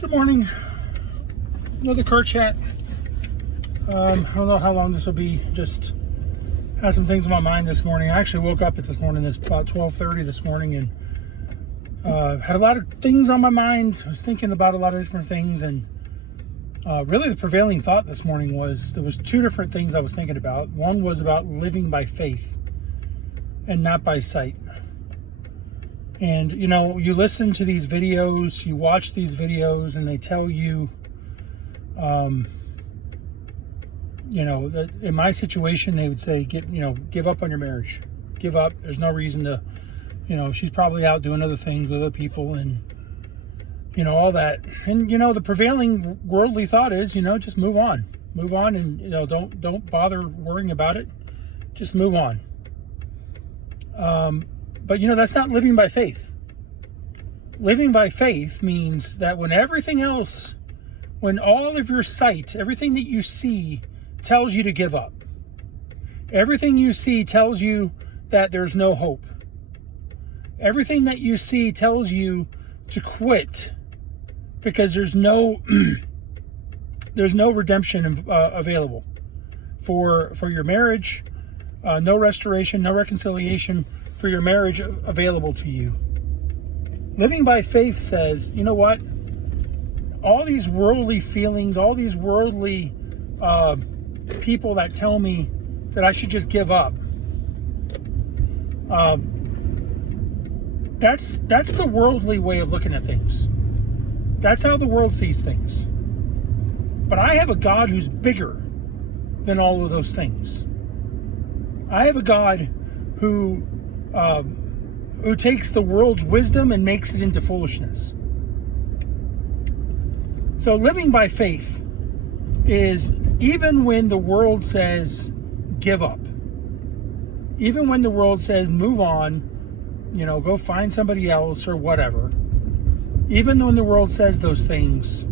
Good morning. Another car chat. I don't know how long this will be. Just had some things in my mind this morning. I actually woke up at this morning. It's about 12:30 this morning, and had a lot of things on my mind. I was thinking about a lot of different things, and really the prevailing thought this morning was there was two different things I was thinking about. One was about living by faith and not by sight. And, you listen to these videos, you watch these videos, and they tell you, that in my situation, they would say, give up on your marriage. Give up. There's no reason to, she's probably out doing other things with other people and, all that. And, the prevailing worldly thought is, just move on. Move on and, don't bother worrying about it. Just move on. But that's not living by faith. Living by faith means that when all of your sight, everything that you see tells you to give up. Everything you see tells you that there's no hope. Everything that you see tells you to quit because there's no redemption available for your marriage, no restoration, no reconciliation for your marriage available to you. Living by faith says, you know what? All these worldly feelings, all these worldly people that tell me that I should just give up. That's the worldly way of looking at things. That's how the world sees things. But I have a God who's bigger than all of those things. I have a God who takes the world's wisdom and makes it into foolishness. So living by faith is even when the world says give up, even when the world says move on, go find somebody else or whatever, even when the world says those things,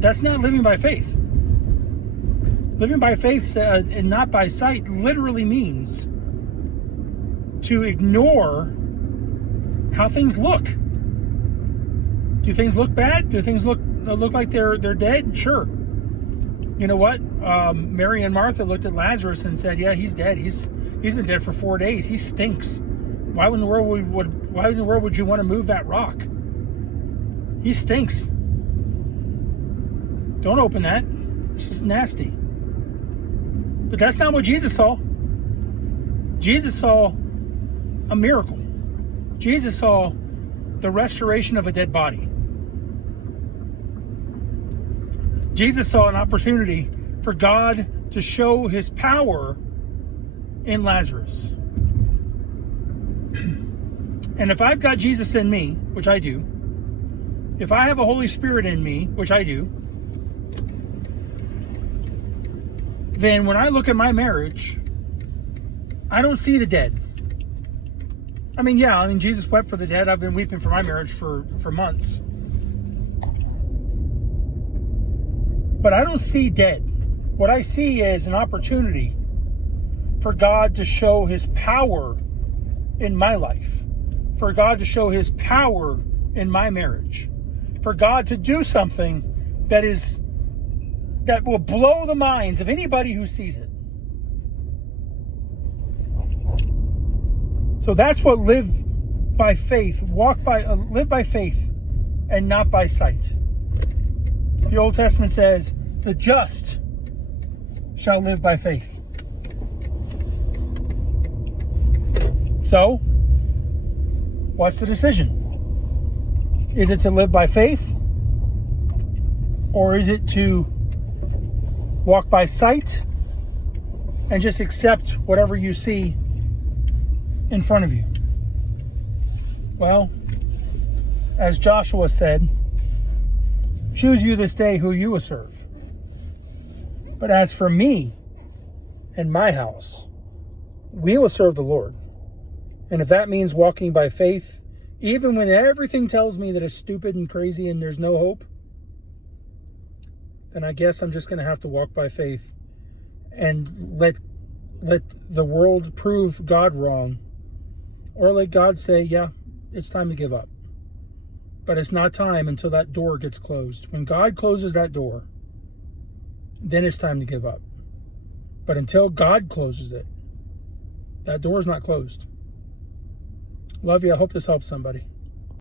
that's not living by faith. Living by faith and not by sight literally means to ignore how things look. Do things look bad? Do things look like they're dead? Sure. You know what? Mary and Martha looked at Lazarus and said, "Yeah, he's dead. He's been dead for 4 days. He stinks. Why in the world would you want to move that rock? He stinks. Don't open that. It's just nasty." But that's not what Jesus saw. Jesus saw a miracle. Jesus saw the restoration of a dead body. Jesus saw an opportunity for God to show his power in Lazarus. And if I've got Jesus in me, which I do, if I have a Holy Spirit in me, which I do, then when I look at my marriage, I don't see the dead. Jesus wept for the dead. I've been weeping for my marriage for months. But I don't see dead. What I see is an opportunity for God to show his power in my life, for God to show his power in my marriage, for God to do something that will blow the minds of anybody who sees it. So that's what live by faith and not by sight. The Old Testament says, the just shall live by faith. So, what's the decision? Is it to live by faith? Or is it to walk by sight and just accept whatever you see in front of you? Well, as Joshua said, choose you this day who you will serve. But as for me and my house, we will serve the Lord. And if that means walking by faith, even when everything tells me that it's stupid and crazy and there's no hope, then I guess I'm just going to have to walk by faith and let the world prove God wrong, or let God say, yeah, it's time to give up. But it's not time until that door gets closed. When God closes that door, then it's time to give up. But until God closes it, that door is not closed. Love you. I hope this helps somebody.